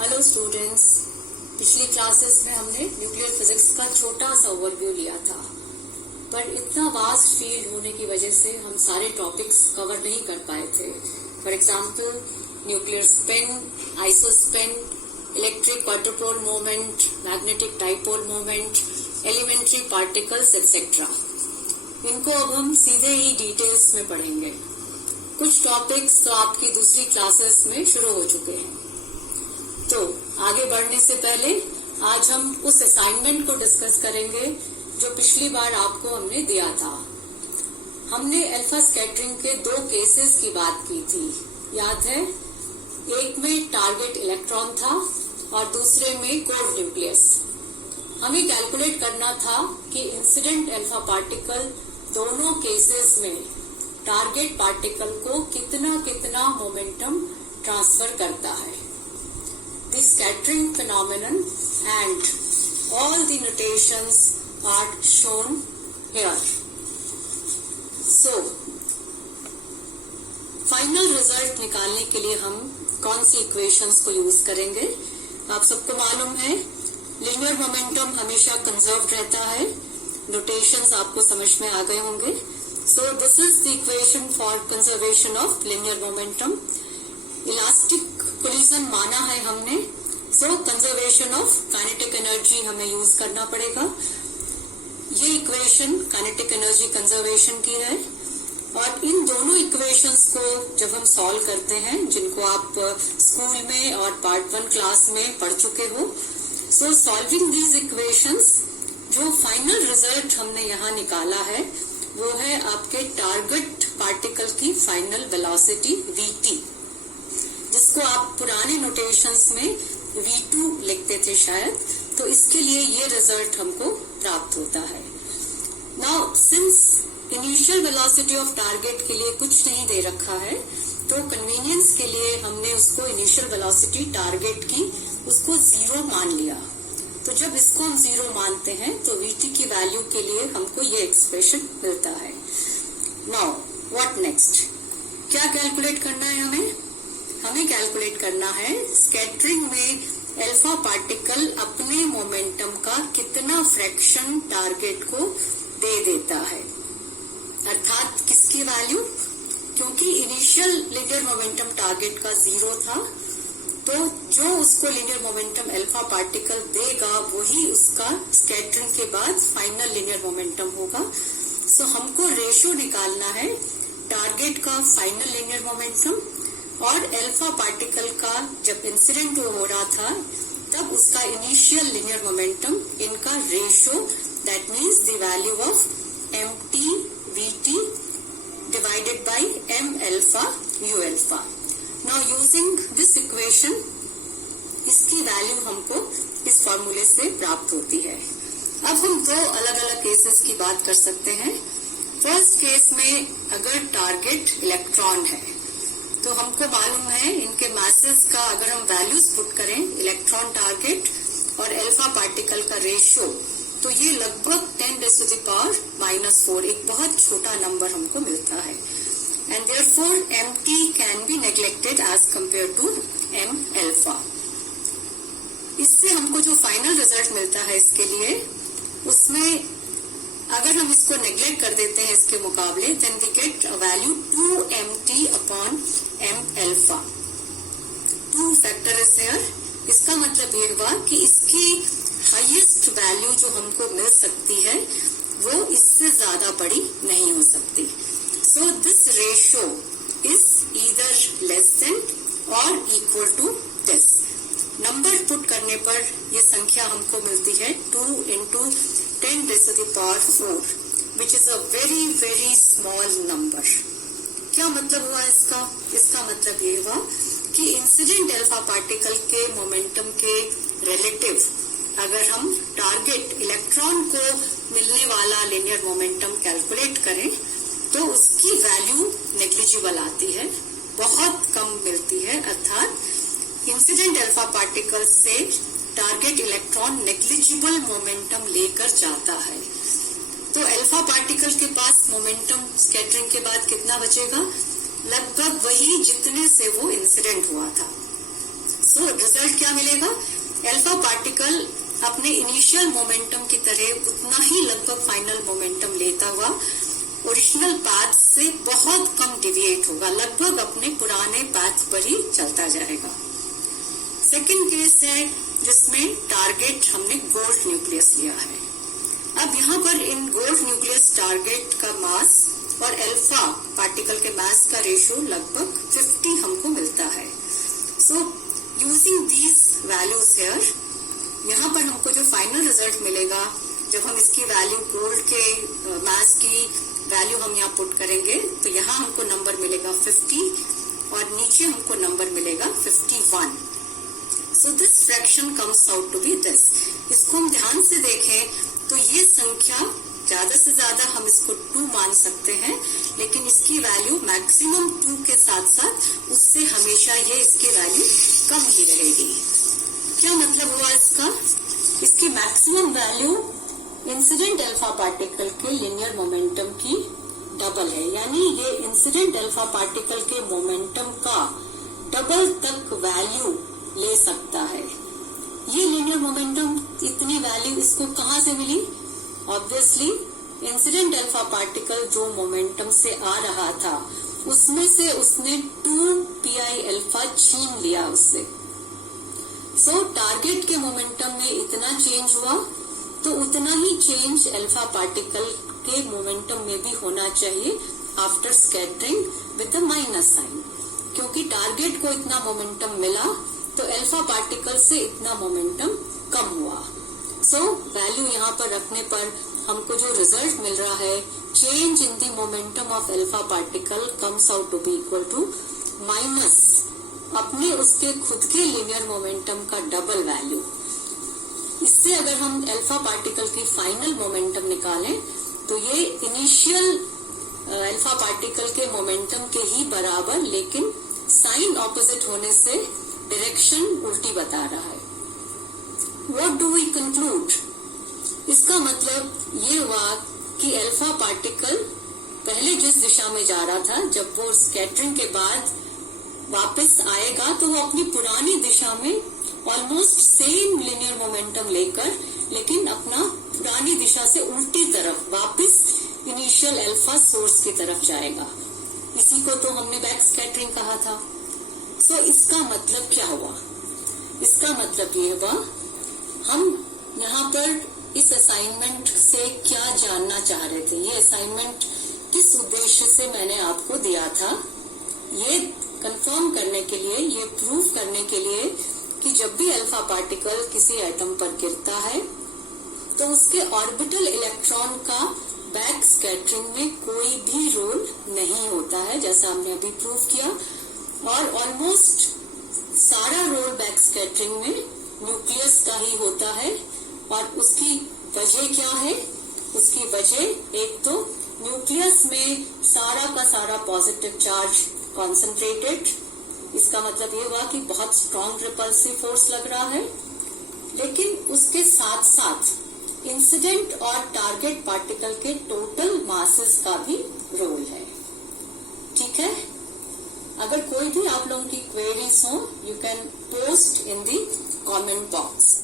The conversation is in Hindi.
हेलो स्टूडेंट्स, पिछली क्लासेस में हमने न्यूक्लियर फिजिक्स का छोटा सा ओवरव्यू लिया था, पर इतना वास्ट फील्ड होने की वजह से हम सारे टॉपिक्स कवर नहीं कर पाए थे। For example nuclear spin, isospin, electric quadrupole moment, magnetic dipole moment, elementary particles etcetera. इनको अब हम सीधे ही डिटेल्स में पढ़ेंगे। कुछ टॉपिक्स तो आपकी दूसरी क्लासेस में शुरू हो चुके हैं। तो आगे बढ़ने से पहले आज हम उस असाइनमेंट को डिस्कस करेंगे जो पिछली बार आपको हमने दिया था। हमने अल्फा स्कैटरिंग के 2 केसेस की बात की थी, याद है? एक में टारगेट इलेक्ट्रॉन था और दूसरे में कोर न्यूक्लियस। हमें कैलकुलेट करना था कि इंसिडेंट अल्फा पार्टिकल दोनों केसेस में टारगेट पार्टिकल को कितना कितना मोमेंटम ट्रांसफर करता है। The scattering phenomenon and all the notations are shown here. So, final result निकालने के लिए हम कौन सी इक्वेशंस को यूज करेंगे? आप सबको मालूम है लीनियर मोमेंटम हमेशा कंजर्व्ड रहता है। नोटेशंस आपको समझ में आ गए होंगे। So this is the equation for conservation of linear momentum. Elastic collision माना है हमने, सो कंजर्वेशन ऑफ काइनेटिक एनर्जी हमें यूज करना पड़ेगा। ये इक्वेशन काइनेटिक एनर्जी कंजर्वेशन की है और इन दोनों इक्वेशंस को जब हम सॉल्व करते हैं, जिनको आप स्कूल में और पार्ट 1 क्लास में पढ़ चुके हो, सो सॉल्विंग दीज इक्वेशंस जो फाइनल रिजल्ट हमने यहाँ निकाला है वो है आपके टारगेट पार्टिकल की फाइनल वेलोसिटी vt, जिसको आप पुराने नोटेशंस में v2 लिखते थे शायद। तो इसके लिए ये रिजल्ट हमको प्राप्त होता है। Now since initial velocity of target के लिए कुछ नहीं दे रखा है, तो कन्वीनियंस के लिए हमने उसको इनिशियल वेलोसिटी टारगेट की उसको 0 मान लिया। तो जब इसको हम 0 मानते हैं तो vt की वैल्यू के लिए हमको ये एक्सप्रेशन मिलता है। Now what next? क्या कैलकुलेट करना है हमें कैलकुलेट करना है स्कैटरिंग में अल्फा पार्टिकल अपने मोमेंटम का कितना फ्रैक्शन टारगेट को दे देता है, अर्थात किसकी वैल्यू? क्योंकि इनिशियल लीनियर मोमेंटम टारगेट का 0 था, तो जो उसको लीनियर मोमेंटम अल्फा पार्टिकल देगा वही उसका स्कैटरिंग के बाद फाइनल लीनियर मोमेंटम होगा। सो हमको रेशियो निकालना है टारगेट का फाइनल लीनियर मोमेंटम और अल्फा पार्टिकल का जब इंसिडेंट हो रहा था तब उसका इनिशियल लीनियर मोमेंटम, इनका ratio, that means the value of mt vt divided by m alpha u alpha. Now using this equation, इसकी वैल्यू हमको इस फॉर्मूले से प्राप्त होती है। अब हम 2 अलग अलग केसेस की बात कर सकते हैं। फर्स्ट केस में अगर टारगेट इलेक्ट्रॉन है तो हमको मालूम है इनके मासेस का अगर हम वैल्यूज पुट करें, इलेक्ट्रॉन टारगेट और अल्फा पार्टिकल का रेशियो, तो ये लगभग 10⁻⁻⁴ एक बहुत छोटा नंबर हमको मिलता है। And therefore mt can be neglected as compare to m alpha. इससे हमको जो फाइनल रिजल्ट मिलता है इसके लिए, उसमें अगर हम इसको नेग्लेक्ट कर देते हैं इसके मुकाबले, then we get a value 2mt/m alpha. 2 factor is there. इसका मतलब ये हुआ कि इसकी हाईएस्ट वैल्यू जो हमको मिल सकती है वो इससे ज्यादा बड़ी नहीं हो सकती। So this ratio is either less than और equal to this. Number put करने पर ये संख्या हमको मिलती है 2 × 10⁻⁴, which is a very very small number। क्या मतलब हुआ इसका? इसका मतलब ये हुआ कि इंसिडेंट अल्फा पार्टिकल के मोमेंटम के रिलेटिव अगर हम टारगेट इलेक्ट्रॉन को मिलने वाला लीनियर मोमेंटम कैलकुलेट करें तो उसकी वैल्यू नेग्लिजिबल आती है, बहुत कम मिलती है। अर्थात इंसिडेंट अल्फा पार्टिकल से टारगेट इलेक्ट्रॉन नेग्लिजिबल मोमेंटम लेकर जाता है। तो अल्फा पार्टिकल के पास मोमेंटम स्कैटरिंग के बाद कितना बचेगा? लगभग वही जितने से वो इंसिडेंट हुआ था। सो रिजल्ट क्या मिलेगा? अल्फा पार्टिकल अपने इनिशियल मोमेंटम की तरह उतना ही लगभग फाइनल मोमेंटम लेता हुआ ओरिजिनल पाथ से बहुत कम डिविएट होगा, लगभग अपने पुराने पाथ पर ही चलता जाएगा। सेकंड केस है जिसमें टारगेट हमने गोल्ड न्यूक्लियस लिया है। अब यहाँ पर इन गोल्ड न्यूक्लियस टारगेट का मास और अल्फा पार्टिकल के मास का रेशियो लगभग 50 हमको मिलता है। So using these values here, यहाँ पर हमको जो फाइनल रिजल्ट मिलेगा, जब हम इसकी वैल्यू गोल्ड के मास की वैल्यू हम यहाँ पुट करेंगे तो यहाँ हमको नंबर मिलेगा 50 और नीचे हमको नंबर मिलेगा 51। So this fraction comes out to be this. इसको हम ध्यान से देखें तो ये संख्या ज्यादा से ज्यादा हम इसको 2 मान सकते हैं, लेकिन इसकी वैल्यू मैक्सिमम 2 के साथ साथ उससे हमेशा ये इसकी वैल्यू कम ही रहेगी। क्या मतलब हुआ इसका? इसकी maximum value incident alpha particle के लिनियर मोमेंटम की डबल है, यानी ये इंसिडेंट अल्फा पार्टिकल के मोमेंटम का डबल तक वैल्यू ले सकता है। ये लिनियर मोमेंटम इतनी वैल्यू इसको कहाँ से मिली? ऑब्वियसली इंसिडेंट अल्फा पार्टिकल जो मोमेंटम से आ रहा था उसमें से उसने 2 pi अल्फा छीन लिया उससे। सो टारगेट के मोमेंटम में इतना चेंज हुआ तो उतना ही चेंज अल्फा पार्टिकल के मोमेंटम में भी होना चाहिए after scattering with the minus sign, क्योंकि टारगेट को इतना मोमेंटम मिला तो अल्फा पार्टिकल से इतना मोमेंटम कम हुआ। सो वैल्यू यहाँ पर रखने पर हमको जो रिजल्ट मिल रहा है, change in the momentum of alpha particle comes out to be equal to minus अपने उसके खुद के लिनियर मोमेंटम का डबल वैल्यू। इससे अगर हम अल्फा पार्टिकल की फाइनल मोमेंटम निकालें तो ये इनिशियल अल्फा पार्टिकल के मोमेंटम के ही बराबर, लेकिन साइन ऑपोजिट होने से डायरेक्शन उल्टी बता रहा है। What do we conclude? इसका मतलब ये हुआ कि अल्फा पार्टिकल पहले जिस दिशा में जा रहा था, जब वो स्कैटरिंग के बाद वापस आएगा तो वो अपनी पुरानी दिशा में ऑलमोस्ट सेम लिनियर मोमेंटम लेकर, लेकिन अपना पुरानी दिशा से उल्टी तरफ वापस इनिशियल अल्फा सोर्स की तरफ जाएगा। इसी को तो हमने बैक स्कैटरिंग कहा था। सो इसका मतलब क्या हुआ? इसका मतलब ये हुआ, हम यहाँ पर इस असाइनमेंट से क्या जानना चाह रहे थे, ये असाइनमेंट किस उद्देश्य से मैंने आपको दिया था, ये कंफर्म करने के लिए, ये प्रूव करने के लिए कि जब भी अल्फा पार्टिकल किसी एटम पर गिरता है तो उसके ऑर्बिटल इलेक्ट्रॉन का बैक स्कैटरिंग में कोई भी रोल नहीं होता है, जैसा हमने अभी प्रूव किया। और ऑलमोस्ट सारा रोल बैक स्कैटरिंग में न्यूक्लियस का ही होता है। और उसकी वजह क्या है? उसकी वजह एक तो न्यूक्लियस में सारा का सारा पॉजिटिव चार्ज कॉन्सेंट्रेटेड, इसका मतलब ये हुआ कि बहुत स्ट्रॉन्ग रिपल्सिव फोर्स लग रहा है, लेकिन उसके साथ साथ इंसिडेंट और टारगेट पार्टिकल के टोटल मासेस का भी रोल है। ठीक है, अगर कोई भी आप लोगों की क्वेरीज हो, you can post in the comment box.